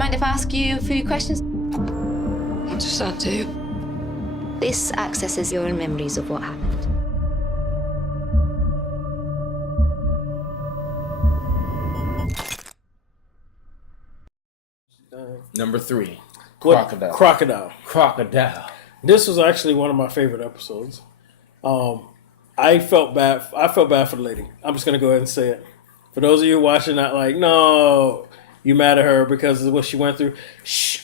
mind if I ask you a few questions? What does that do? This accesses your memories of what happened. Number 3. Crocodile. Crocodile. This was actually one of my favorite episodes. I felt bad. I felt bad for the lady. I'm just gonna go ahead and say it. For those of you watching, not like, no, you mad at her because of what she went through.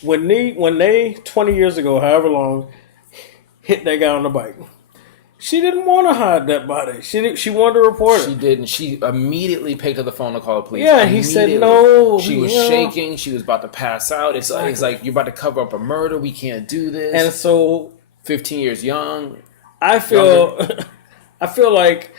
When they 20 years ago, however long, hit that guy on the bike, she didn't want to hide that body. She wanted to report it. She didn't. She immediately picked up the phone to call the police. Yeah, he said no. She was shaking. She was about to pass out. It's like you're about to cover up a murder. We can't do this. And so, 15 years young. I feel like,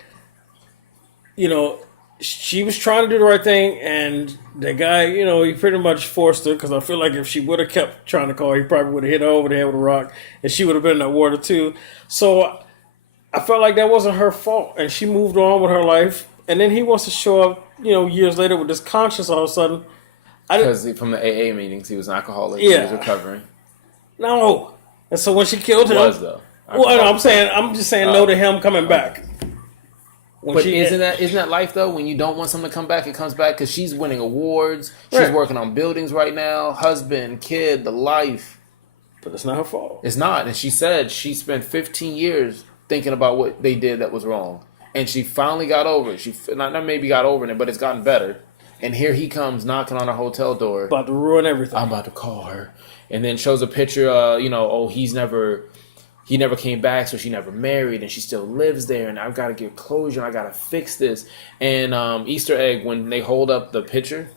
she was trying to do the right thing, and the guy, he pretty much forced her, because I feel like if she would have kept trying to call, he probably would have hit her over the head with a rock, and she would have been in that water too. So I felt like that wasn't her fault, and she moved on with her life. And then he wants to show up, years later with this conscience all of a sudden. Because from the AA meetings, he was an alcoholic. Yeah. He was recovering. No. And so when she killed him... though. Well, no, I'm just saying no to him coming back. But isn't that life though? When you don't want someone to come back, it comes back because she's winning awards. She's Right. working on buildings right now. Husband, kid, the life. But it's not her fault. It's not. And she said she spent 15 years thinking about what they did that was wrong. And she finally got over it. She not maybe got over it, but it's gotten better. And here he comes knocking on her hotel door. About to ruin everything. I'm about to call her. And then shows a picture, he never came back, so she never married, and she still lives there, and I've got to get closure, and I got to fix this. And Easter egg, when they hold up the picture,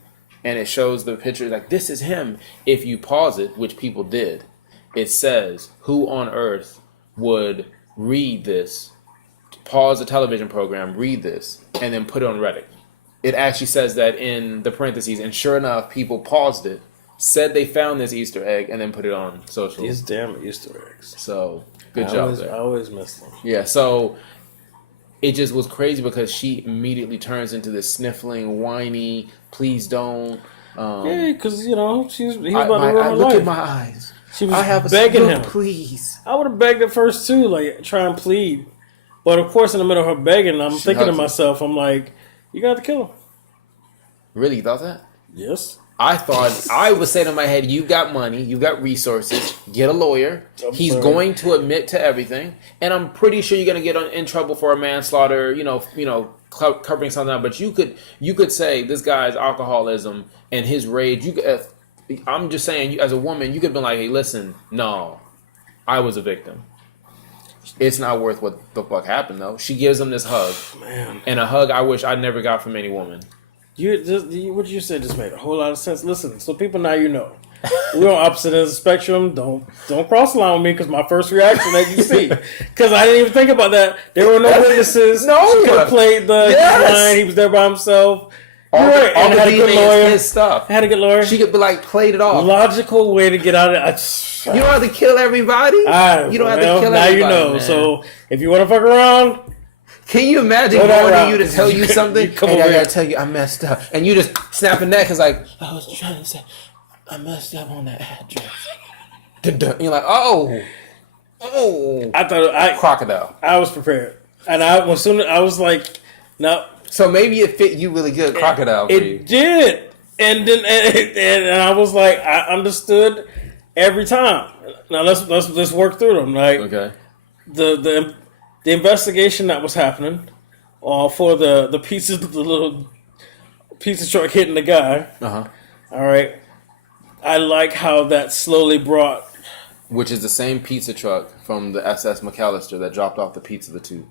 and it shows the picture, like, this is him. If you pause it, which people did, it says, who on earth would read this, pause the television program, read this, and then put it on Reddit? It actually says that in the parentheses, and sure enough, people paused it, said they found this Easter egg, and then put it on social. These damn Easter eggs. So... Good job there. I always miss them. Yeah, so it just was crazy because she immediately turns into this sniffling, whiny, please don't. Yeah, because, he's about to ruin her life. Look at my eyes. She was I have begging look, him. Please. I would have begged at first, too, like, try and plead. But, of course, in the middle of her begging, I'm thinking to myself, I'm like, you got to kill him. Really? You thought that? Yes. I was saying in my head, you got money, you got resources, get a lawyer. He's going to admit to everything, and I'm pretty sure you're going to get in trouble for a manslaughter, covering something up. But you could say this guy's alcoholism and his rage. I'm just saying, as a woman, you could be like, hey, listen, no, I was a victim. It's not worth what the fuck happened, though. She gives him this hug, Man. and a hug I wish I never got from any woman. What you said just made a whole lot of sense. Listen, so people now we're on opposite ends of the spectrum. Don't cross the line with me because my first reaction, as you see, because I didn't even think about that. There were no witnesses. No, she could have played the line. He was there by himself. All right, and had a good lawyer. His stuff. Had a good lawyer. She could be like played it off. Logical way to get out of it. You don't have to kill everybody. You don't have to kill everybody. Now you know. Man. So if you want to fuck around. Can you imagine wanting you to tell you something? Hey, I gotta tell you, I messed up, and you just snap a neck. It's like I was trying to say, I messed up on that address. And you're like, oh. I thought Crocodile. I was prepared, and I was like, no. So maybe it fit you really good, Crocodile. It did, and then and I was like, I understood every time. Now let's work through them. Like okay, the investigation that was happening, for the little pizza truck hitting the guy. Uh-huh. All right. I like how that slowly brought... Which is the same pizza truck from the SS McAllister that dropped off the pizza to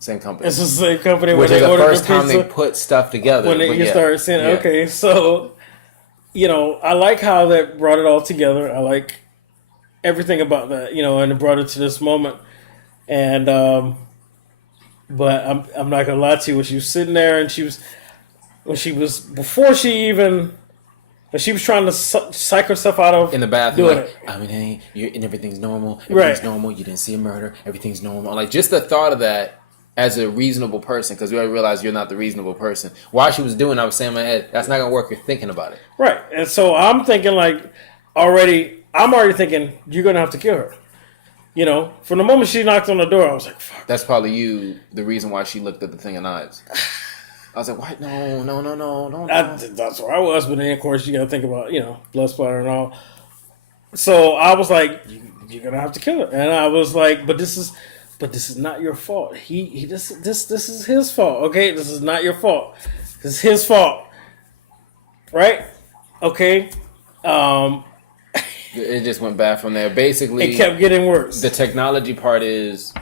same company. It's the same company which where is they ordered the first the pizza. time they put stuff together. When you started saying, okay, so, I like how that brought it all together. I like everything about that, and it brought it to this moment. And, but I'm not going to lie to you, when she was sitting there and she was trying to psych herself out of in the bathroom, doing like, it. I mean, hey, and everything's normal. Everything's normal. You didn't see a murder. Everything's normal. Like, just the thought of that as a reasonable person, because we already realized you're not the reasonable person. While she was doing it, I was saying in my head, that's not going to work. You're thinking about it. Right. And so I'm thinking I'm already thinking, you're going to have to kill her. You know, from the moment she knocked on the door, I was like, fuck. That's probably the reason why she looked at the thing of knives. I was like, what? No. That's where I was. But then, of course, you got to think about, blood splatter and all. So I was like, you're going to have to kill her. And I was like, but this is not your fault. This is his fault. Okay, this is not your fault. This is his fault, right? Okay. It just went bad from there. Basically, it kept getting worse. The technology part is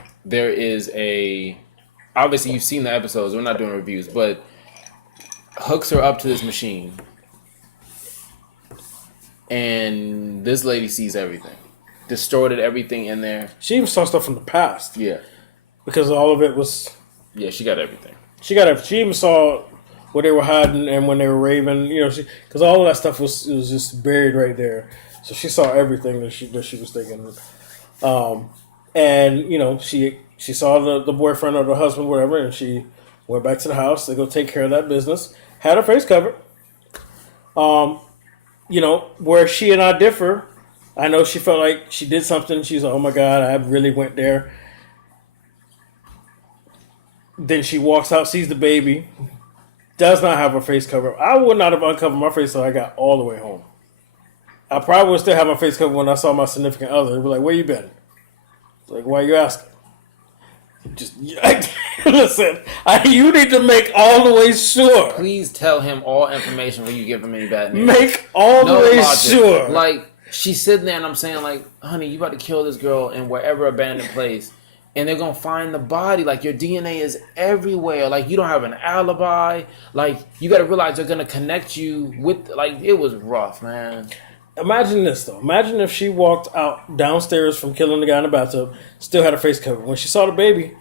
obviously you've seen the episodes. We're not doing reviews, but hooks her up to this machine, and this lady sees everything. Distorted everything in there. She even saw stuff from the past. Yeah. Because all of it was... Yeah, she got everything. She even saw where they were hiding and when they were raving. Because all of that stuff was just buried right there. So she saw everything that she was thinking. And, she saw the boyfriend or the husband, whatever, and she went back to the house to go take care of that business. Had her face covered. Where she and I differ... I know she felt like she did something. She's like, oh my God, I really went there. Then she walks out, sees the baby, does not have her face covered. I would not have uncovered my face until I got all the way home. I probably would still have my face covered when I saw my significant other. They'd be like, where you been? Like, why are you asking? Listen, you need to make all the way sure. Please tell him all information when you give him any bad news. Make all the way sure. Like, she's sitting there and I'm saying, like, honey, you about to kill this girl in wherever abandoned place. And they're going to find the body. Like, your DNA is everywhere. Like, you don't have an alibi. Like, you got to realize they're going to connect you with, like, it was rough, man. Imagine this, though. Imagine if she walked out downstairs from killing the guy in the bathtub, still had her face covered. When she saw the baby,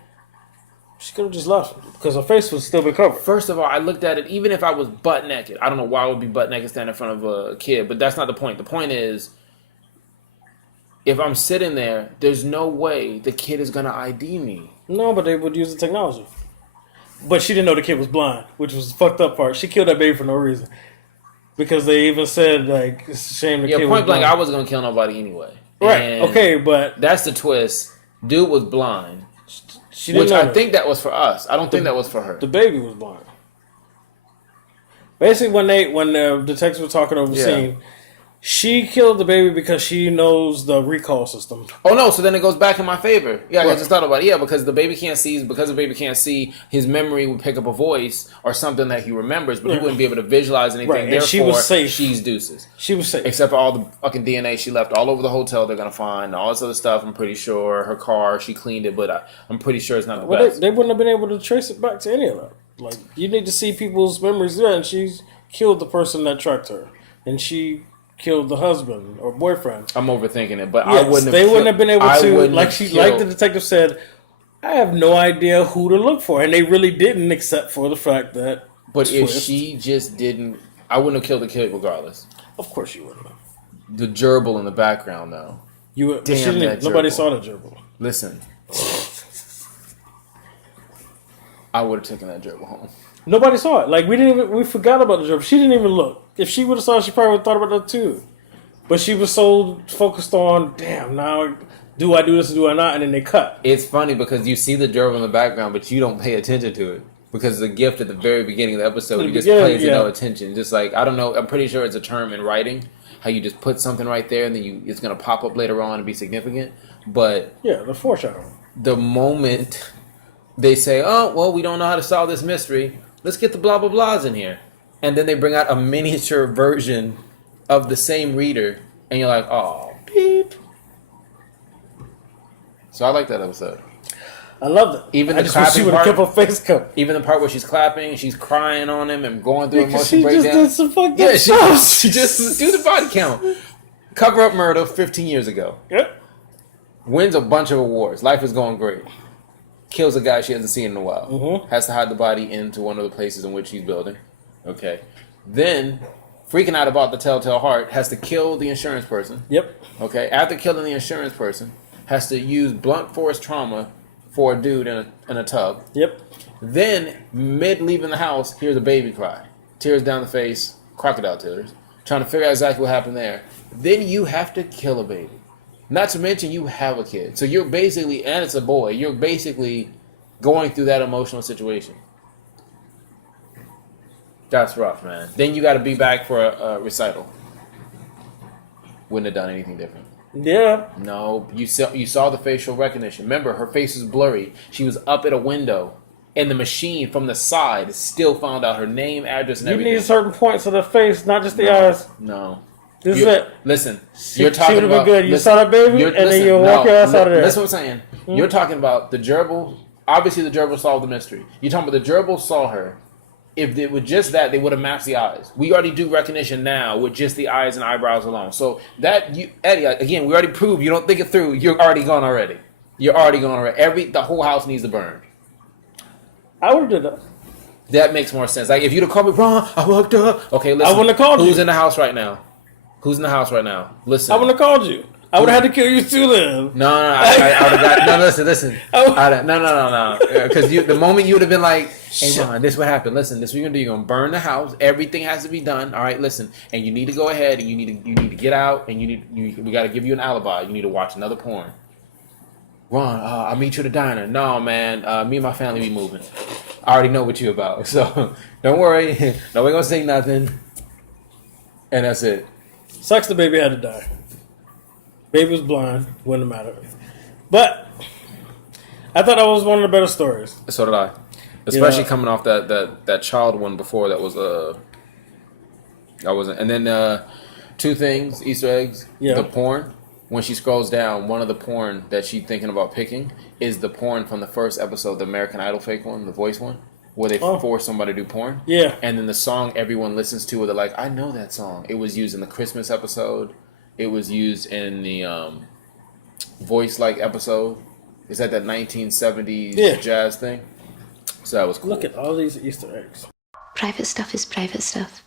she could have just left because her face would still be covered. First of all, I looked at it, even if I was butt naked. I don't know why I would be butt naked standing in front of a kid, but that's not the point. The point is, if I'm sitting there, there's no way the kid is going to ID me. No, but they would use the technology. But she didn't know the kid was blind, which was the fucked up part. She killed that baby for no reason. Because they even said, like, it's a shame the kid was blind. Yeah, point blank, I wasn't going to kill nobody anyway. Right, and okay, but... that's the twist. Dude was blind. She didn't which know I that. think that was for us. I don't think that was for her. The baby was blind. Basically, when the detectives were talking over the scene... She killed the baby because she knows the recall system. Oh no! So then it goes back in my favor. Yeah, I just thought about it. Yeah, because the baby can't see. His memory would pick up a voice or something that he remembers, but he wouldn't be able to visualize anything. Right. And therefore, she was safe. She's deuces. She was safe, except for all the fucking DNA she left all over the hotel. They're gonna find all this other stuff. I'm pretty sure her car. She cleaned it, but I'm pretty sure it's not the best. They wouldn't have been able to trace it back to any of that. Like, you need to see people's memories there, and she's killed the person that tracked her, and she killed the husband or boyfriend. I'm overthinking it, but yes, I wouldn't. They wouldn't have been able to, like the detective said. I have no idea who to look for, and they really didn't, except for the fact that. But if she just didn't, I wouldn't have killed the kid regardless. Of course you wouldn't have. The gerbil in the background, though. Nobody saw the gerbil. Listen, I would have taken that gerbil home. Nobody saw it. Like, we forgot about the gerbil. She didn't even look. If she would have saw it, she probably would have thought about that too. But she was so focused on, damn, now do I do this or do I not? And then they cut. It's funny because you see the gerbil in the background, but you don't pay attention to it. Because it's a gift at the very beginning of the episode. He just pays no attention. Just like, I don't know, I'm pretty sure it's a term in writing. How you just put something right there and then it's going to pop up later on and be significant. But yeah, the foreshadowing. The moment they say, oh, well, we don't know how to solve this mystery. Let's get the blah, blah, blahs in here. And then they bring out a miniature version of the same reader. And you're like, oh, beep. So I like that episode. I love it. Even I the just wish she would have kept her face covered. Even the part where she's clapping, she's crying on him and going through emotion breakdown. She just did some fucked up stuff. She just do the body count. Cover up murder 15 years ago. Yep. Wins a bunch of awards. Life is going great. Kills a guy she hasn't seen in a while. Mm-hmm. Has to hide the body into one of the places in which he's building. Okay. Then, freaking out about the telltale heart, has to kill the insurance person. Yep. Okay. After killing the insurance person, has to use blunt force trauma for a dude in a tub. Yep. Then, mid leaving the house, hears a baby cry. Tears down the face, crocodile tears. Trying to figure out exactly what happened there. Then you have to kill a baby. Not to mention you have a kid. So you're basically, and it's a boy, you're basically going through that emotional situation. That's rough, man. Then you got to be back for a recital. Wouldn't have done anything different. Yeah. No, you saw the facial recognition. Remember, her face was blurry. She was up at a window, and the machine from the side still found out her name, address, and everything. You need certain points of the face, not just the eyes. No. This is it. Listen, you're talking about. She would have been good. You saw that baby, and then you walk your ass out of there. That's what I'm saying. Mm-hmm. You're talking about the gerbil. Obviously, the gerbil solved the mystery. You're talking about the gerbil saw her. If it was just that, they would have matched the eyes. We already do recognition now with just the eyes and eyebrows alone. So that, Eddie, again, we already proved you don't think it through. You're already gone already. You're already gone already. The whole house needs to burn. I would have done that. That makes more sense. Like, if you'd have called me, Ron, I woke up. Okay, listen. I wouldn't have called you. Who's in the house right now? Who's in the house right now? Listen. I wouldn't have called you. I would have had to kill you too then. No. I would have got... No, listen. No. Because the moment you would have been like, hey, Ron, this is what happened. Listen, this is what you're going to do. You're going to burn the house. Everything has to be done. All right, listen. And you need to go ahead and you need to get out and we got to give you an alibi. You need to watch another porn. Ron, I'll meet you at the diner. No, man. Me and my family be moving. I already know what you're about. So don't worry. Nobody going to say nothing. And that's it. Sucks the baby had to die. Baby was blind. Wouldn't matter. But I thought that was one of the better stories. So did I. Especially coming off that child one before that was I wasn't. And then two things, Easter eggs. Yeah. The porn. When she scrolls down, one of the porn that she's thinking about picking is the porn from the first episode, the American Idol fake one, the voice one, where they force somebody to do porn. Yeah. And then the song everyone listens to, where they're like, I know that song. It was used in the Christmas episode. It was used in the voice-like episode. Is that 1970s jazz thing? So that was cool. Look at all these Easter eggs. Private stuff is private stuff.